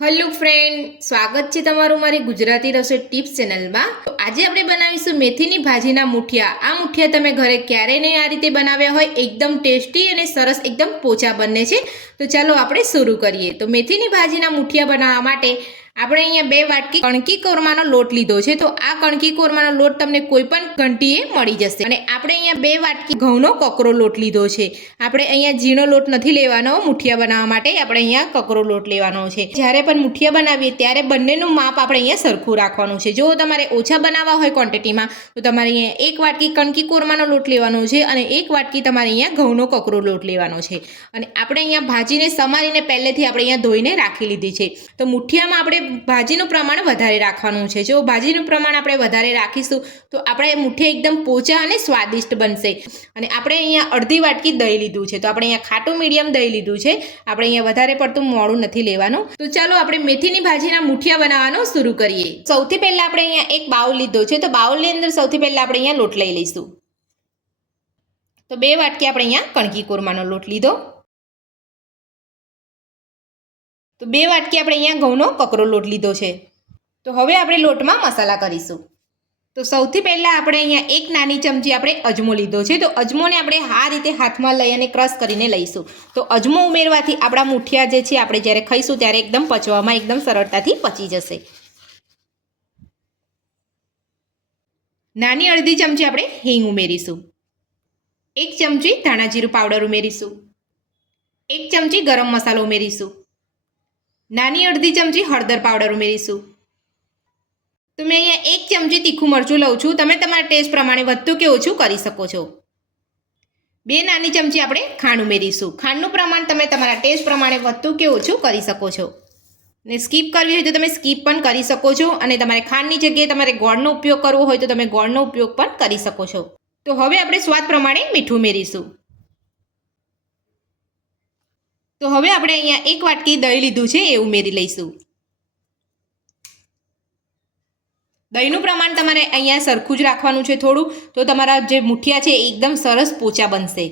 Hello friend સ્વાગત છે તમારું મારી ગુજરાતી રસોઈ ટિપ્સ ચેનલમાં. આજે આપણે બનાવીશું મેથીની ભાજીના મુઠિયા. આ મુઠિયા તમે ઘરે ક્યારેય નહીં આ રીતે બનાવ્યા હોય, એકદમ ટેસ્ટી અને સરસ, એકદમ પોચા બને છે. તો ચાલો આપણે શરૂ કરીએ. તો મેથીની ભાજીના મુઠિયા બનાવવા માટે આપણે અહીંયા બે વાટકી કણકી કોરમાનો લોટ લીધો છે. તો આ કણકી કોરમાનો લોટ તમને કોઈ પણ ઘંટીએ મળી જશે. અને આપણે અહીંયા બે વાટકી ઘઉંનો કકરો લોટ લીધો છે. આપણે અહીંયા ઝીણો લોટ નથી લેવાનો, મુઠિયા બનાવવા માટે આપણે અહીંયા કકરો લોટ લેવાનો છે. જ્યારે પણ મુઠિયા બનાવીએ ત્યારે બંનેનું માપ આપણે અહીંયા સરખું રાખવાનું છે. જો તમારે ઓછા બનાવવા હોય ક્વોન્ટિટીમાં તો તમારે અહીંયા એક વાટકી કણકી કોરમાનો લોટ લેવાનો છે અને એક વાટકી તમારે અહીંયા ઘઉંનો કકરો લોટ લેવાનો છે. અને આપણે અહીંયા ભાજીને સમારીને પહેલેથી આપણે અહીંયા ધોઈને રાખી લીધી છે. તો મુઠિયામાં આપણે ભાજીનું પ્રમાણ વધારે રાખવાનું છે. જો ભાજીનું પ્રમાણ આપણે વધારે રાખીશું, તો આપણે મુઠ્ઠી એકદમ પોચા અને સ્વાદિષ્ટ બનશે. અને આપણે અહીંયા અડધી વાટકી દહીં લીધું છે. તો આપણે અહીંયા ખાટું મીડિયમ દહીં લીધું છે. આપણે અહીંયા વધારે પડતું મોડું નથી લેવાનું. તો ચાલો આપણે મેથીની ભાજીના મુઠિયા બનાવવાનું શરૂ કરીએ. સૌથી પહેલાં આપણે અહીંયા એક બાઉલ લીધો છે. તો બાઉલની અંદર સૌથી પહેલાં આપણે અહીંયા લોટ લઈ લઈશું. તો બે વાટકી આપણે અહીંયા કણકી કોરમાનો લોટ લીધો. તો બે વાટકી આપણે અહીંયા ઘઉંનો કકરો લોટ લીધો છે. તો હવે આપણે લોટમાં મસાલા કરીશું. તો સૌથી પહેલાં આપણે અહીંયા એક નાની ચમચી આપણે અજમો લીધો છે. તો અજમોને આપણે આ રીતે હાથમાં લઈ અને ક્રશ કરીને લઈશું. તો અજમો ઉમેરવાથી આપણા મુઠિયા જે છે આપણે જ્યારે ખાઈશું ત્યારે એકદમ પચવામાં એકદમ સરળતાથી પચી જશે. નાની અડધી ચમચી આપણે હિંગ ઉમેરીશું. એક ચમચી ધાણા જીરું પાવડર ઉમેરીશું. એક ચમચી ગરમ મસાલો ઉમેરીશું. નાની અડધી ચમચી હળદર પાવડર ઉમેરીશું. તો મેં અહીંયા એક ચમચી તીખું મરચું લઉં છું. તમે તમારા ટેસ્ટ પ્રમાણે વધતું કે ઓછું કરી શકો છો. બે નાની ચમચી આપણે ખાંડ ઉમેરીશું. ખાંડનું પ્રમાણ તમે તમારા ટેસ્ટ પ્રમાણે વધતું કે ઓછું કરી શકો છો. ને સ્કીપ કરવી હોય તો તમે સ્કીપ પણ કરી શકો છો. અને તમારે ખાંડની જગ્યાએ તમારે ગોળનો ઉપયોગ કરવો હોય તો તમે ગોળનો ઉપયોગ પણ કરી શકો છો. તો હવે આપણે સ્વાદ પ્રમાણે મીઠું ઉમેરીશું. તો હવે આપણે અહીંયા એક વાટકી દહીં લીધું છે, એ ઉમેરી લઈશું. દહીંનું પ્રમાણ તમારે અહીંયા સરખું જ રાખવાનું છે થોડું. તો તમારા જે મુઠિયા છે એ એકદમ સરસ પોચા બનશે.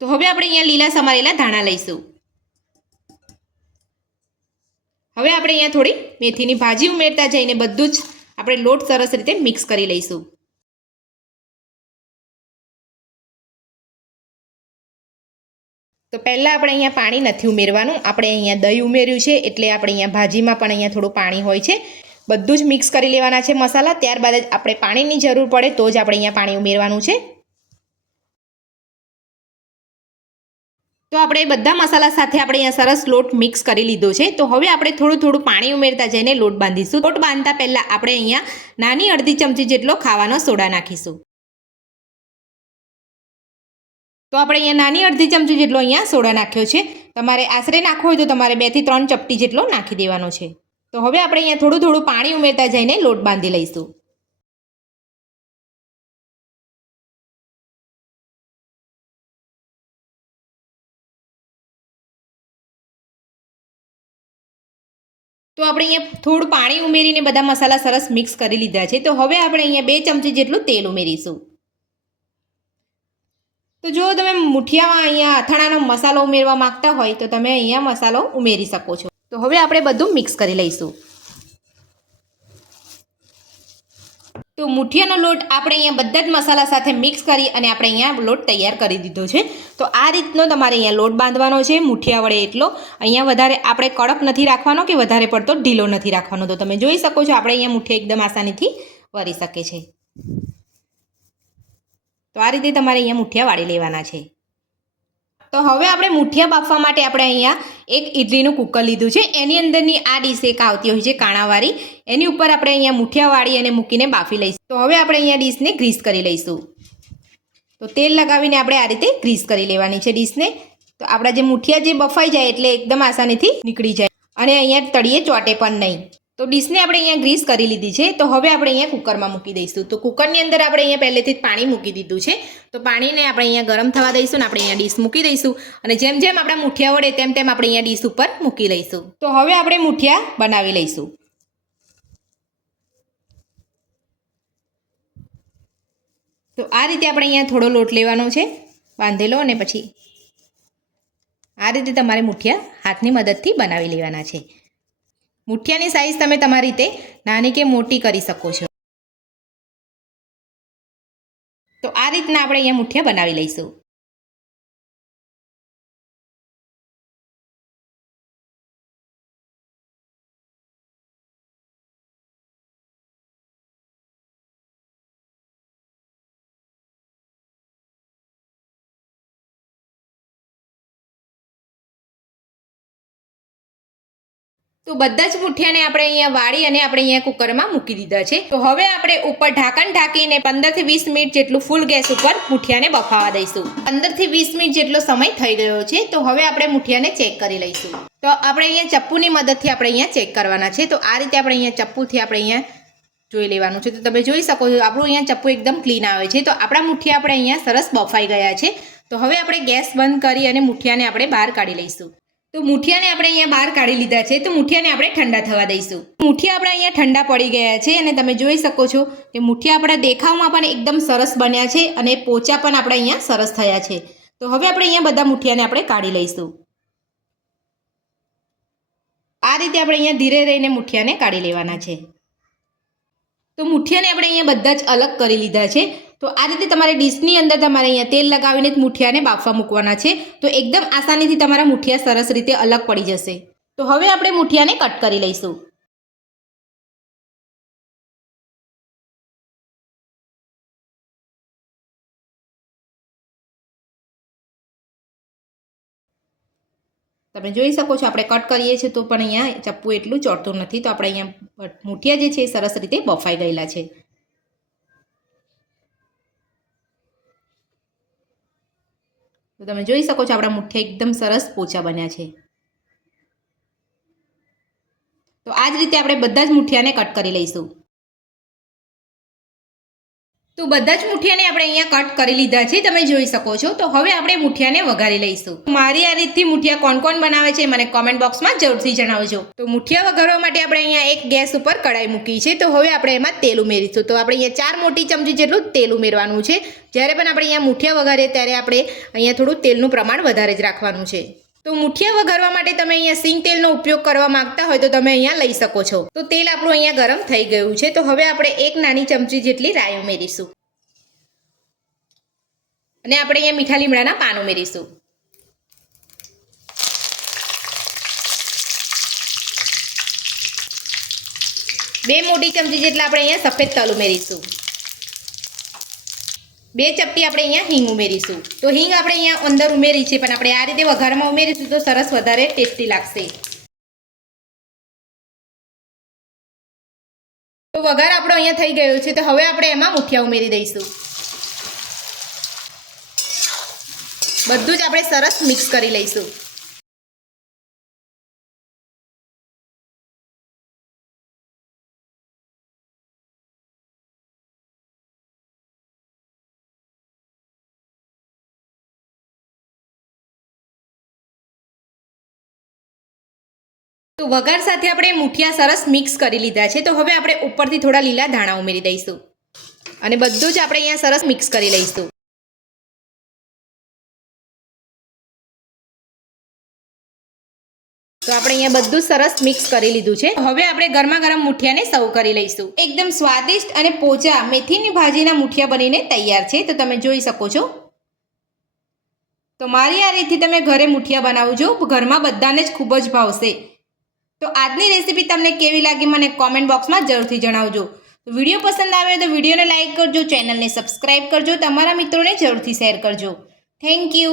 તો હવે આપણે અહીંયા લીલા સમારેલા ધાણા લઈશું. હવે આપણે અહીંયા થોડી મેથીની ભાજી ઉમેરતા જઈને બધું જ આપણે લોટ સરસ રીતે મિક્સ કરી લઈશું. તો પહેલાં આપણે અહીંયા પાણી નથી ઉમેરવાનું. આપણે અહીંયા દહીં ઉમેર્યું છે, એટલે આપણે અહીંયા ભાજીમાં પણ અહીંયા થોડું પાણી હોય છે. બધું જ મિક્સ કરી લેવાના છે મસાલા. ત્યારબાદ જ આપણે પાણીની જરૂર પડે તો જ આપણે અહીંયા પાણી ઉમેરવાનું છે. તો આપણે બધા મસાલા સાથે આપણે અહીંયા સરસ લોટ મિક્સ કરી લીધો છે. તો હવે આપણે થોડું થોડું પાણી ઉમેરતા જઈને લોટ બાંધીશું. લોટ બાંધતા પહેલાં આપણે અહીંયા નાની અડધી ચમચી જેટલો ખાવાનો સોડા નાખીશું. તો આપણે અહીંયા નાની અડધી ચમચી જેટલો અહીંયા સોડા નાખ્યો છે. તમારે આશરે નાખવો હોય તો તમારે બેથી ત્રણ ચપટી જેટલો નાખી દેવાનો છે. તો હવે આપણે અહીંયા થોડું થોડું પાણી ઉમેરતા જઈને લોટ બાંધી લઈશું. તો આપણે અહીંયા થોડું પાણી ઉમેરીને બધા મસાલા સરસ મિક્સ કરી લીધા છે. તો હવે આપણે અહીંયા બે ચમચી જેટલું તેલ ઉમેરીશું. તો જો તમે મુઠિયામાં અહીંયા અથાણાનો મસાલો ઉમેરવા માંગતા હોય તો તમે અહીંયા મસાલો ઉમેરી શકો છો. તો હવે આપણે બધું મિક્સ કરી લઈશું. તો મુઠિયાનો લોટ આપણે અહીંયા બધા જ મસાલા સાથે મિક્સ કરી અને આપણે અહીંયા લોટ તૈયાર કરી દીધો છે. તો આ રીતનો તમારે અહીંયા લોટ બાંધવાનો છે, મુઠિયા વડે એટલો. અહીંયા વધારે આપણે કડક નથી રાખવાનો કે વધારે પડતો ઢીલો નથી રાખવાનો. તો તમે જોઈ શકો છો, આપણે અહીંયા મુઠિયા એકદમ આસાનીથી વરી શકે છે. તો આ રીતે તમારે અહીંયા મુઠિયા વાળી લેવાના છે. તો હવે આપણે મુઠિયા બાફવા માટે આપણે અહીંયા એક ઇડલીનું કુકર લીધું છે. એની અંદરની આ ડીશ એક આવતી હોય છે કાણાવાળી. એની ઉપર આપણે અહીંયા મુઠિયા વાળી અને મૂકીને બાફી લઈશું. તો હવે આપણે અહીંયા ડીશને ગ્રીસ કરી લઈશું. તો તેલ લગાવીને આપણે આ રીતે ગ્રીસ કરી લેવાની છે ડીશને. તો આપણા જે મુઠિયા જે બફાઈ જાય એટલે એકદમ આસાનીથી નીકળી જાય. અને અહીંયા તળીએ ચોટે પણ નહીં. તો ડીશને આપણે અહીંયા ગ્રીસ કરી લીધી છે. તો હવે આપણે અહીંયા કુકરમાં મૂકી દઈશું. તો કુકરની અંદર આપણે અહીંયા પહેલેથી જ પાણી મૂકી દીધું છે. તો પાણીને આપણે અહીંયા ગરમ થવા દઈશું ને આપણે અહીંયા ડીશ મૂકી દઈશું. અને જેમ જેમ આપણા મુઠિયા વડે તેમ તેમ આપણે અહીંયા ડીશ ઉપર મૂકી લઈશું. તો હવે આપણે મુઠિયા બનાવી લઈશું. તો આ રીતે આપણે અહીંયા થોડો લોટ લેવાનો છે. બાંધેલો અને પછી આ રીતે તમારે મુઠિયા હાથની મદદથી બનાવી લેવાના છે. મુઠિયાની સાઈઝ તમે તમારી રીતે નાની કે મોટી કરી શકો છો. તો આ રીતના આપણે અહીંયા મુઠિયા બનાવી લઈશું. તો બધા જ મુઠિયાને આપણે અહીંયા વાળી અને આપણે અહીંયા કુકરમાં મૂકી દીધા છે. તો હવે આપણે ઉપર ઢાંકણ ઢાંકીને પંદરથી વીસ મિનિટ જેટલું ફૂલ ગેસ ઉપર મુઠિયાને બફાવા દઈશું. પંદરથી વીસ મિનિટ જેટલો સમય થઈ ગયો છે, તો હવે આપણે મુઠિયાને ચેક કરી લઈશું. તો આપણે અહીંયા ચપ્પુની મદદથી આપણે અહીંયા ચેક કરવાના છે. તો આ રીતે આપણે અહીંયા ચપ્પુથી આપણે અહીંયા જોઈ લેવાનું છે. તો તમે જોઈ શકો છો, આપણું અહીંયા ચપ્પુ એકદમ ક્લીન આવે છે. તો આપણા મુઠિયા આપણે અહીંયા સરસ બફાઈ ગયા છે. તો હવે આપણે ગેસ બંધ કરી અને મુઠિયાને આપણે બહાર કાઢી લઈશું. તો મુઠિયાને આપણે અહીંયા બહાર કાઢી લીધા છે. તો મુઠિયાને આપણે ઠંડા થવા દઈશું. મુઠિયા આપણે અહીંયા ઠંડા પડી ગયા છે અને તમે જોઈ શકો છો કે મુઠિયા આપણા દેખાવમાં પણ એકદમ સરસ બન્યા છે અને પોચા પણ આપણે અહીંયા સરસ થયા છે. તો હવે આપણે અહીંયા બધા મુઠિયાને આપણે કાઢી લઈશું. આ રીતે આપણે અહીંયા ધીરે રહીને મુઠિયાને કાઢી લેવાના છે. તો મુઠિયાને આપણે અહીંયા બધા જ અલગ કરી લીધા છે. તો આ રીતે તમારે ડીશની અંદર તમારે અહીંયા તેલ લગાવીને જ મુઠિયાને બાફવા મૂકવાના છે. તો એકદમ આસાનીથી તમારા મુઠિયા સરસ રીતે અલગ પડી જશે. તો હવે આપણે મુઠિયાને કટ કરી લઈશું. તમે જોઈ શકો છો આપણે કટ કરીએ છીએ તો પણ અહીંયા ચપ્પુ એટલું ચોટતું નથી. તો આપણે અહીંયા મુઠિયા જે છે એ સરસ રીતે બફાઈ ગયેલા છે. તો તમે જોઈ શકો છો આપણા મુઠ્ઠે એકદમ સરસ પોચા બન્યા છે. તો આ જ રીતે આપણે બધા જ મુઠિયાને કટ કરી લઈશું. તો બધા જ મુઠિયાને આપણે અહીંયા કટ કરી લીધા છે, તમે જોઈ શકો છો. તો હવે આપણે મુઠિયાને વઘારી લઈશું. મારી આ રીતથી મુઠિયા કોણ કોણ બનાવે છે મને કોમેન્ટ બોક્સમાં જરૂરથી જણાવજો. તો મુઠિયા વઘારવા માટે આપણે અહીંયા એક ગેસ ઉપર કડાઈ મૂકી છે. તો હવે આપણે એમાં તેલ ઉમેરીશું. તો આપણે અહીંયા ચાર મોટી ચમચી જેટલું તેલ ઉમેરવાનું છે. જ્યારે પણ આપણે અહીંયા મુઠિયા વઘારીએ ત્યારે આપણે અહીંયા થોડું તેલનું પ્રમાણ વધારે જ રાખવાનું છે. તો મુઠિયા વઘારવા માટે તમે અહીંયા સિંગ તેલનો ઉપયોગ કરવા માંગતા હોય તો તમે અહીંયા લઈ શકો છો. તો તેલ આપણું અહીંયા ગરમ થઈ ગયું છે. તો હવે આપણે એક નાની ચમચી જેટલી રાઈ ઉમેરીશું. અને આપણે અહીંયા મીઠા લીમડાના પાન ઉમેરીશું. બે મોટી ચમચી જેટલા આપણે અહીંયા સફેદ તલ ઉમેરીશું. બે ચપટી આપણે અહીંયા હિંગ ઉમેરીશું. તો હિંગ આપણે અહીંયા અંદર ઉમેરી છે, પણ આપણે આ રીતે વઘારમાં ઉમેરીશું તો સરસ વધારે ટેસ્ટી લાગશે. તો વઘાર આપણો અહીંયા થઈ ગયો છે, તો હવે આપણે એમાં મુઠિયા ઉમેરી દઈશું. બધું જ આપણે સરસ મિક્સ કરી લઈશું. તો વઘાર સાથે આપણે મુઠિયા સરસ મિક્સ કરી લીધા છે. તો હવે આપણે ઉપરથી થોડા લીલા ધાણા ઉમેરી દઈશું. અને બધું જ આપણે અહીંયા સરસ મિક્સ કરી લઈશું. તો આપણે અહીંયા બધું સરસ મિક્સ કરી લીધું છે. હવે આપણે ગરમા ગરમ મુઠિયાને સર્વ કરી લઈશું. એકદમ સ્વાદિષ્ટ અને પોચા મેથીની ભાજીના મુઠિયા બનીને તૈયાર છે. તો તમે જોઈ શકો છો. તો મારી આ રીતથી તમે ઘરે મુઠિયા બનાવજો. ઘરમાં બધાને જ ખૂબ જ ભાવશે. તો આજની રેસીપી તમને કેવી લાગી મને કોમેન્ટ બોક્સમાં જરૂરથી જણાવજો. વીડિયો પસંદ આવે તો વિડીયોને લાઇક કરજો, ચેનલને સબસ્ક્રાઈબ કરજો, તમારા મિત્રોને જરૂરથી શેર કરજો. Thank you